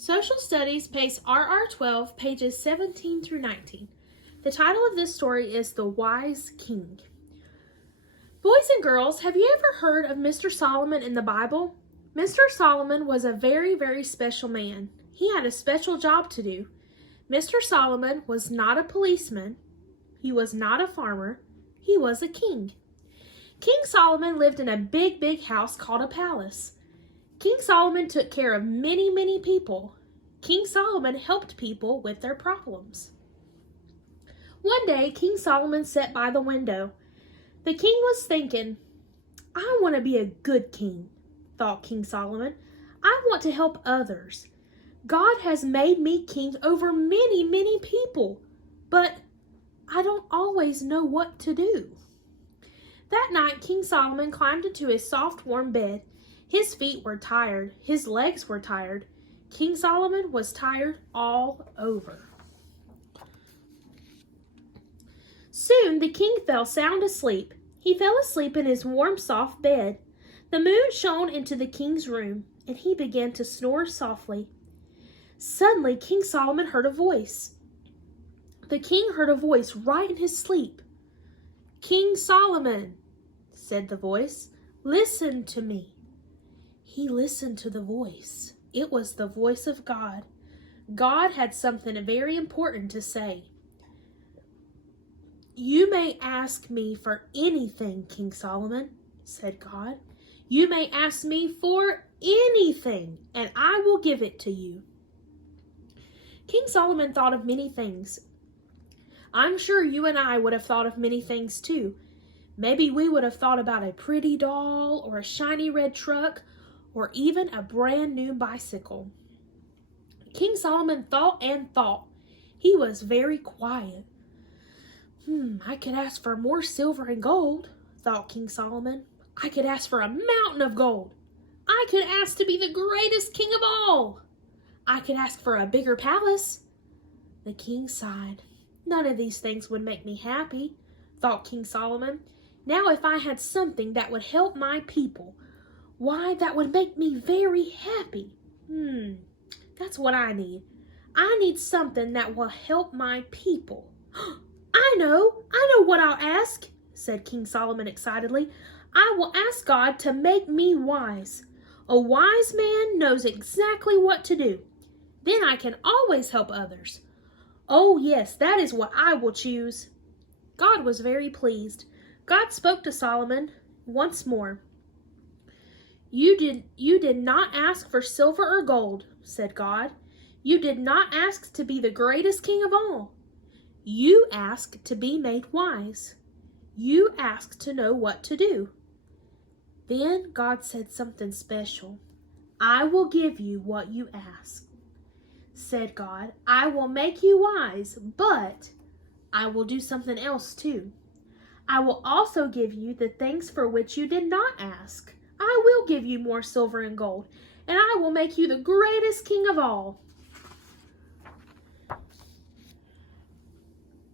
Social Studies, Pace RR12, pages 17 through 19. The title of this story is The Wise King. Boys and girls, have you ever heard of Mr. Solomon in the Bible? Mr. Solomon was a very, very special man. He had a special job to do. Mr. Solomon was not a policeman. He was not a farmer. He was a king. King Solomon lived in a big, big house called a palace. King Solomon took care of many, many people. King Solomon helped people with their problems. One day, King Solomon sat by the window. The king was thinking, I want to be a good king, thought King Solomon. I want to help others. God has made me king over many, many people, but I don't always know what to do. That night, King Solomon climbed into his soft, warm bed. His feet were tired. His legs were tired. King Solomon was tired all over. Soon the king fell sound asleep. He fell asleep in his warm, soft bed. The moon shone into the king's room, and he began to snore softly. Suddenly, King Solomon heard a voice. The king heard a voice right in his sleep. King Solomon, said the voice, listen to me. He listened to the voice. It was the voice of God. God had something very important to say. You may ask me for anything, King Solomon, said God. You may ask me for anything, and I will give it to you. King Solomon thought of many things. I'm sure you and I would have thought of many things too. Maybe we would have thought about a pretty doll or a shiny red truck or even a brand new bicycle. King Solomon thought and thought. He was very quiet. I could ask for more silver and gold, thought King Solomon. I could ask for a mountain of gold. I could ask to be the greatest king of all. I could ask for a bigger palace. The king sighed. None of these things would make me happy, thought King Solomon. Now if I had something that would help my people, why, that would make me very happy. That's what I need. I need something that will help my people. I know what I'll ask, said King Solomon excitedly. I will ask God to make me wise. A wise man knows exactly what to do. Then I can always help others. Oh yes, that is what I will choose. God was very pleased. God spoke to Solomon once more. You did not ask for silver or gold, said God. You did not ask to be the greatest king of all. You asked to be made wise. You asked to know what to do. Then God said something special. I will give you what you ask, said God. I will make you wise, but I will do something else too. I will also give you the things for which you did not ask. I will give you more silver and gold, and I will make you the greatest king of all.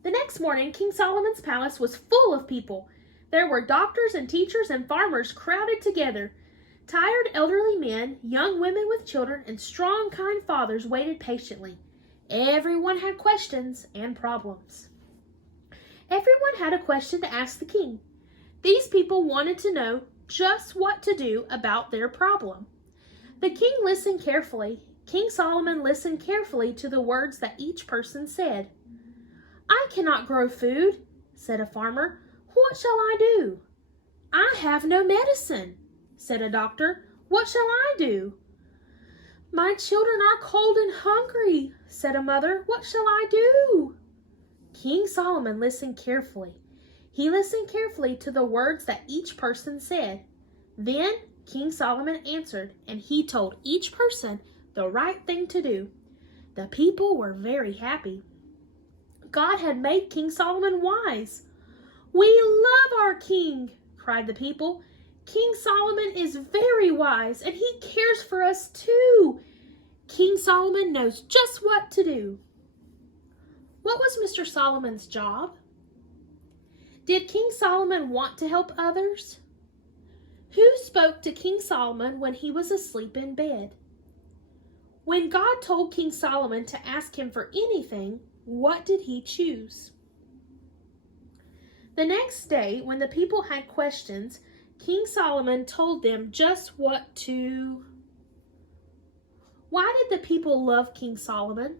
The next morning, King Solomon's palace was full of people. There were doctors and teachers and farmers crowded together. Tired elderly men, young women with children, and strong, kind fathers waited patiently. Everyone had questions and problems. Everyone had a question to ask the king. These people wanted to know just what to do about their problem. The king listened carefully. King Solomon listened carefully to the words that each person said. I cannot grow food, said a farmer. What shall I do? I have no medicine, said a doctor. What shall I do? My children are cold and hungry, said a mother. What shall I do? King Solomon listened carefully. He listened carefully to the words that each person said. Then King Solomon answered, and he told each person the right thing to do. The people were very happy. God had made King Solomon wise. We love our king, cried the people. King Solomon is very wise, and he cares for us too. King Solomon knows just what to do. What was Mr. Solomon's job? Did King Solomon want to help others? Who spoke to King Solomon when he was asleep in bed? When God told King Solomon to ask him for anything, what did he choose? The next day, when the people had questions, King Solomon told them just what to... Why did the people love King Solomon?